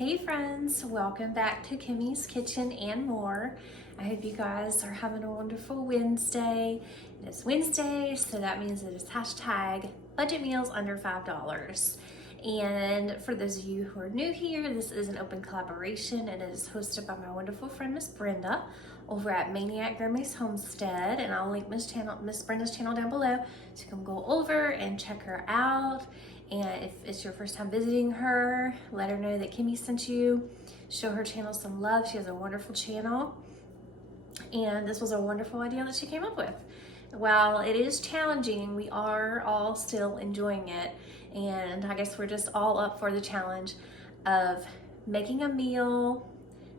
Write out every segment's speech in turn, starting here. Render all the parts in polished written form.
Hey friends, welcome back to Kimmy's Kitchen and More. I hope you guys are having a wonderful Wednesday. It is Wednesday, so that means it is hashtag budget meals under $5. And for those of you who are new here, this is an open collaboration and it is hosted by my wonderful friend Miss Brenda over at Maniac Gourmet's Homestead, and I'll link Miss Brenda's channel down below so you can go over and check her out. And if it's your first time visiting her, let her know that Kimmy sent you. Show her channel some love. She has a wonderful channel. And this was a wonderful idea that she came up with. While it is challenging, we are all still enjoying it. And I guess we're just all up for the challenge of making a meal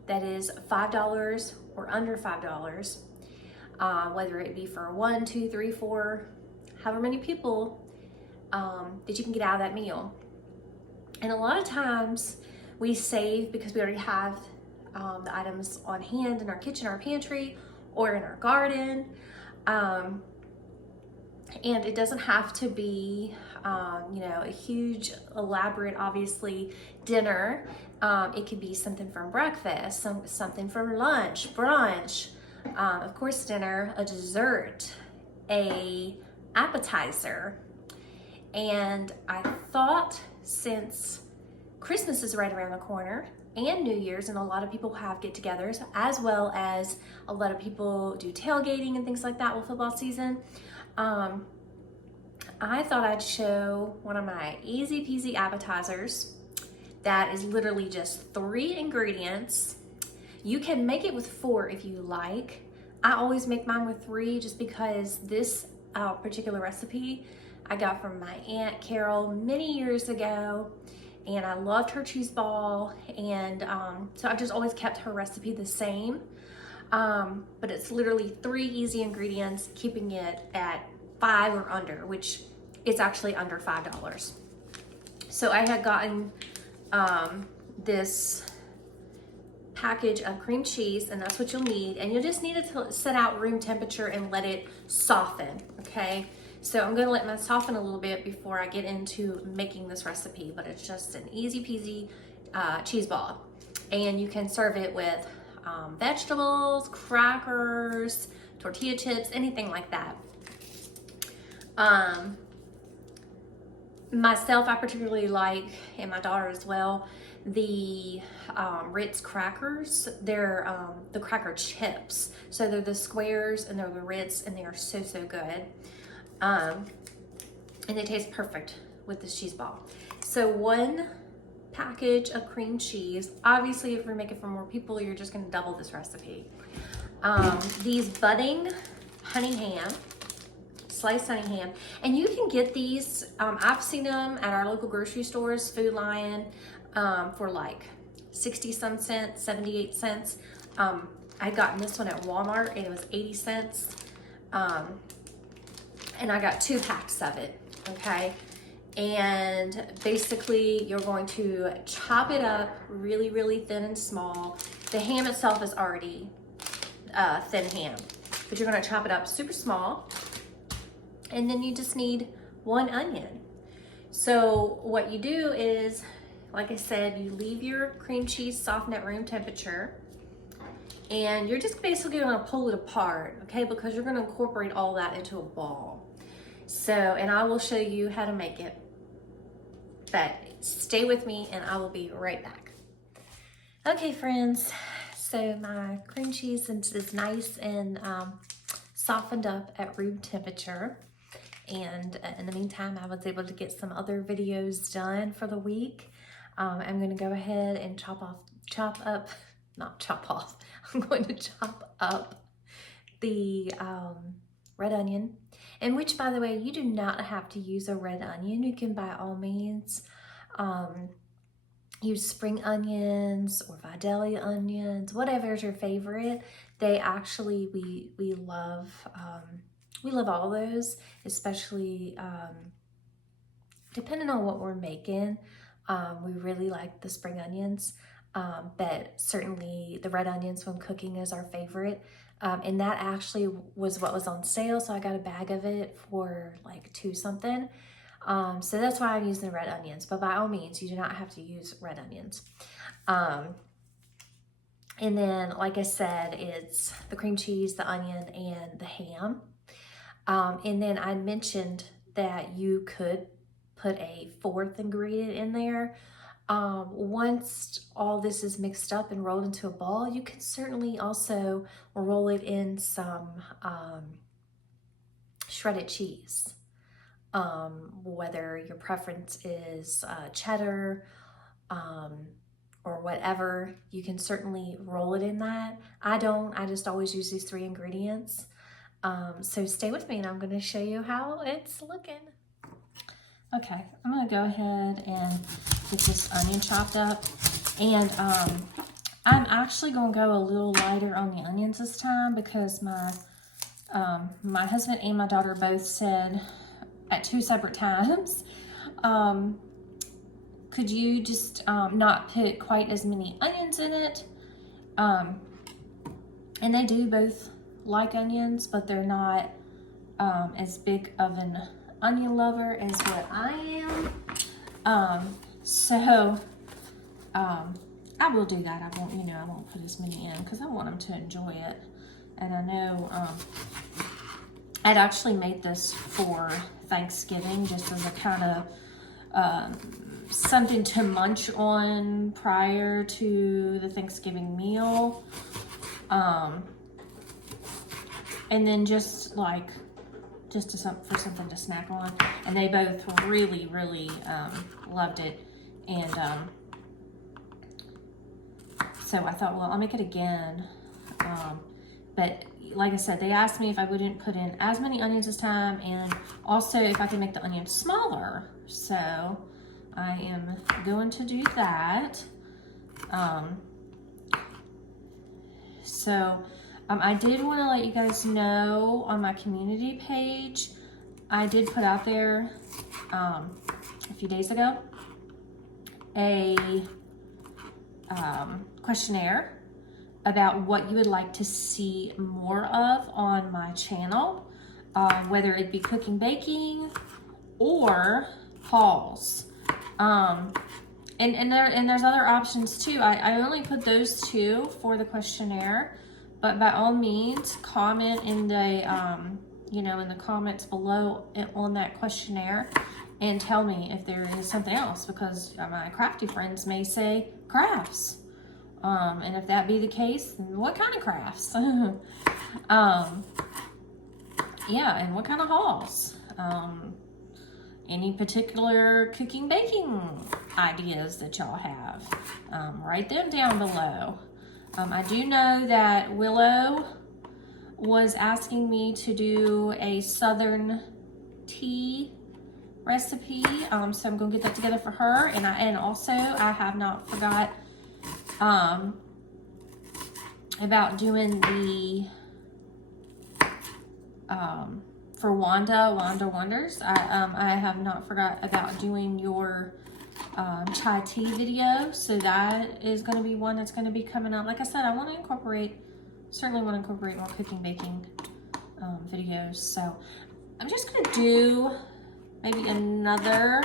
that is $5 or under $5, whether it be for 1, 2, 3, 4, however many people that you can get out of that meal. And a lot of times we save because we already have the items on hand in our kitchen, our pantry, or in our garden. And it doesn't have to be, a huge, elaborate, obviously, dinner. It could be something from breakfast, something from lunch, brunch, of course, dinner, a dessert, a appetizer. And I thought, since Christmas is right around the corner and New Year's, and a lot of people have get-togethers, as well as a lot of people do tailgating and things like that with football season, I thought I'd show one of my easy peasy appetizers that is literally just 3 ingredients. You can make it with 4 if you like. I always make mine with 3 just because this particular recipe I got from my Aunt Carol many years ago, and I loved her cheese ball, and so I've just always kept her recipe the same. But it's literally 3 easy ingredients, keeping it at 5 or under, which it's actually under $5. So I had gotten this package of cream cheese, and that's what you'll need, and you'll just need it to set out room temperature and let it soften, okay? So I'm gonna let mine soften a little bit before I get into making this recipe, but it's just an easy peasy cheese ball. And you can serve it with vegetables, crackers, tortilla chips, anything like that. Myself, I particularly like, and my daughter as well, the Ritz crackers. They're the cracker chips. So they're the squares and they're the Ritz, and they are so, so good. And they taste perfect with this cheese ball. So 1 package of cream cheese. Obviously, if you're making for more people, you're just gonna double this recipe. These budding honey ham, sliced honey ham, and you can get these, I've seen them at our local grocery stores, Food Lion, for like 60-some cents, 78 cents. I'd gotten this one at Walmart and it was 80 cents. And I got 2 packs of it, okay? And basically you're going to chop it up really, really thin and small. The ham itself is already thin ham, but you're gonna chop it up super small. And then you just need 1 onion. So what you do is, like I said, you leave your cream cheese soften at room temperature, and you're just basically gonna pull it apart, okay? Because you're gonna incorporate all that into a ball. So, and I will show you how to make it, but stay with me and I will be right back. Okay, friends, so my cream cheese is nice and softened up at room temperature. And in the meantime, I was able to get some other videos done for the week. I'm gonna go ahead and I'm going to chop up the red onion, and which, by the way, you do not have to use a red onion. You can, by all means, use spring onions or Vidalia onions, whatever is your favorite. They actually, we love all those, especially depending on what we're making. We really like the spring onions, but certainly the red onions when cooking is our favorite. And that actually was what was on sale, so I got a bag of it for like $2 something. So that's why I'm using the red onions, but by all means, you do not have to use red onions. And then, like I said, it's the cream cheese, the onion, and the ham. And then I mentioned that you could put a fourth ingredient in there. Once all this is mixed up and rolled into a ball, you can certainly also roll it in some shredded cheese. Whether your preference is cheddar or whatever, you can certainly roll it in that. I don't, I just always use these 3 ingredients. So stay with me and I'm gonna show you how it's looking. Okay, I'm gonna go ahead and get this onion chopped up. And I'm actually gonna go a little lighter on the onions this time because my husband and my daughter both said at 2 separate times, could you just not put quite as many onions in it? And they do both like onions, but they're not as big of an onion lover as what I am. So I will do that. I won't, I won't put as many in because I want them to enjoy it. And I know I'd actually made this for Thanksgiving just as a kind of something to munch on prior to the Thanksgiving meal. And then just for something to snack on. And they both really, really loved it. And so I thought, well, I'll make it again. But like I said, they asked me if I wouldn't put in as many onions this time, and also if I could make the onions smaller. So I am going to do that. I did want to let you guys know on my community page, I did put out there a few days ago a questionnaire about what you would like to see more of on my channel, whether it be cooking, baking, or hauls. And there's other options too. I only put those 2 for the questionnaire, but by all means, comment in the in the comments below on that questionnaire and tell me if there is something else, because my crafty friends may say crafts. And if that be the case, then what kind of crafts? Yeah, and what kind of hauls? Any particular cooking, baking ideas that y'all have? Write them down below. I do know that Willow was asking me to do a Southern tea recipe, so I'm gonna get that together for her. And also I have not forgot about doing the for Wanda Wonders. I have not forgot about doing your chai tea video, so that is going to be one that's going to be coming out. Like I said, I want to certainly want to incorporate more cooking, baking videos. So I'm just going to do maybe another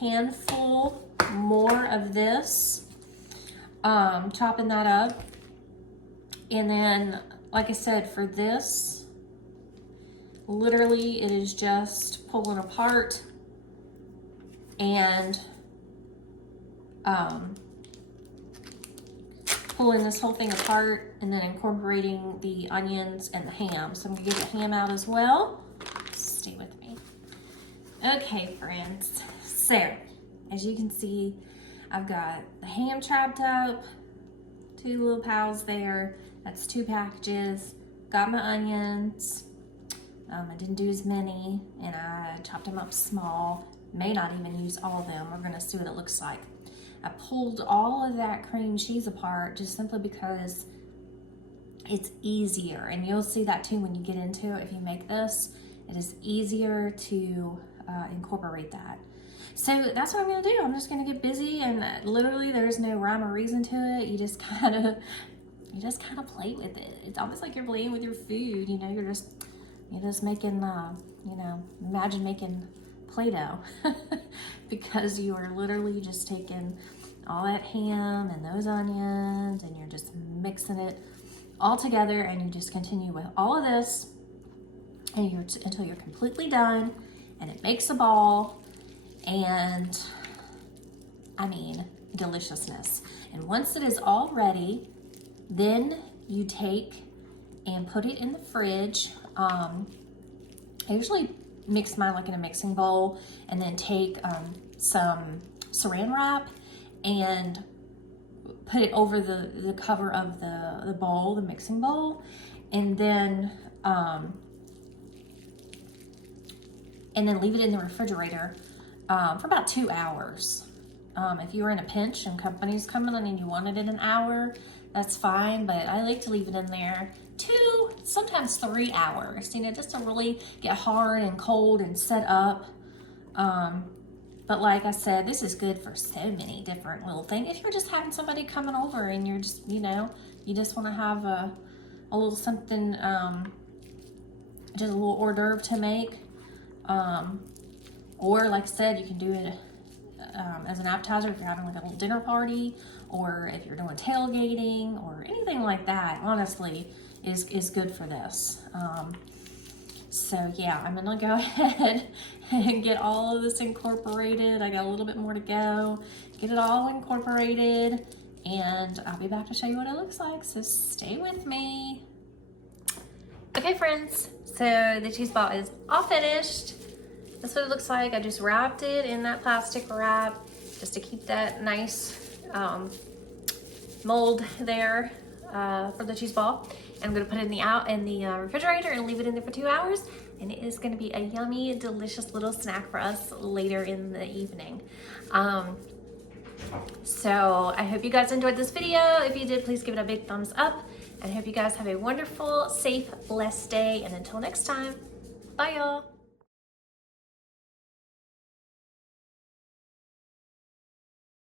handful more of this, chopping that up. And then, like I said, for this, literally it is just pulling apart and pulling this whole thing apart and then incorporating the onions and the ham. So I'm gonna get the ham out as well. Stay with me. Okay, friends. So, as you can see, I've got the ham chopped up, 2 little pals there. That's 2 packages. Got my onions. I didn't do as many, and I chopped them up small. May not even use all of them. We're gonna see what it looks like. I pulled all of that cream cheese apart just simply because it's easier, and you'll see that too when you get into it. If you make this, it is easier to incorporate that. So that's what I'm gonna do. I'm just gonna get busy, and literally there's no rhyme or reason to it. You just kind of play with it. It's almost like you're playing with your food. You're just making, imagine making Play-Doh because you are literally just taking all that ham and those onions and you're just mixing it all together, and you just continue with all of this and until you're completely done, and it makes a ball. And I mean, deliciousness. And once it is all ready, then you take and put it in the fridge. I usually mix mine like in a mixing bowl, and then take some saran wrap and put it over the cover of the bowl, the mixing bowl, and then leave it in the refrigerator for about 2 hours. If you're in a pinch and company's coming and you want it in an hour, that's fine, but I like to leave it in there 2, sometimes 3 hours, you know, just to really get hard and cold and set up. But like I said, this is good for so many different little things. If you're just having somebody coming over and you're just, you know, you just want to have a little something, just a little hors d'oeuvre to make. Or like I said, you can do it as an appetizer if you're having like a little dinner party, or if you're doing tailgating or anything like that. Honestly, is good for this. So yeah, I'm gonna go ahead and get all of this incorporated. I got a little bit more to go. Get it all incorporated, and I'll be back to show you what it looks like, so stay with me. Okay friends, so the cheese ball is all finished. That's what it looks like. I just wrapped it in that plastic wrap just to keep that nice mold there for the cheese ball. And I'm gonna put it in the refrigerator and leave it in there for 2 hours. And it is gonna be a yummy, delicious little snack for us later in the evening. So I hope you guys enjoyed this video. If you did, please give it a big thumbs up. And I hope you guys have a wonderful, safe, blessed day. And until next time, bye y'all.